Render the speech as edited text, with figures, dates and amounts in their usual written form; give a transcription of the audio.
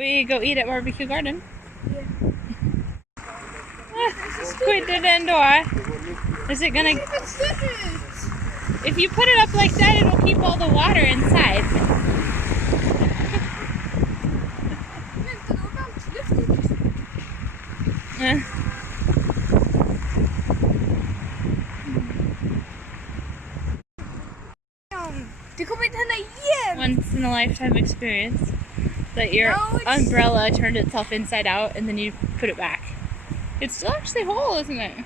We go eat at Barbecue Garden. Yeah. Quit the door. Is it gonna... If you put it up like that, it'll keep all the water inside. Det kommer inte hända igen! Once in a lifetime experience that your umbrella turned itself inside out and then you put it back. It's still actually whole, isn't it?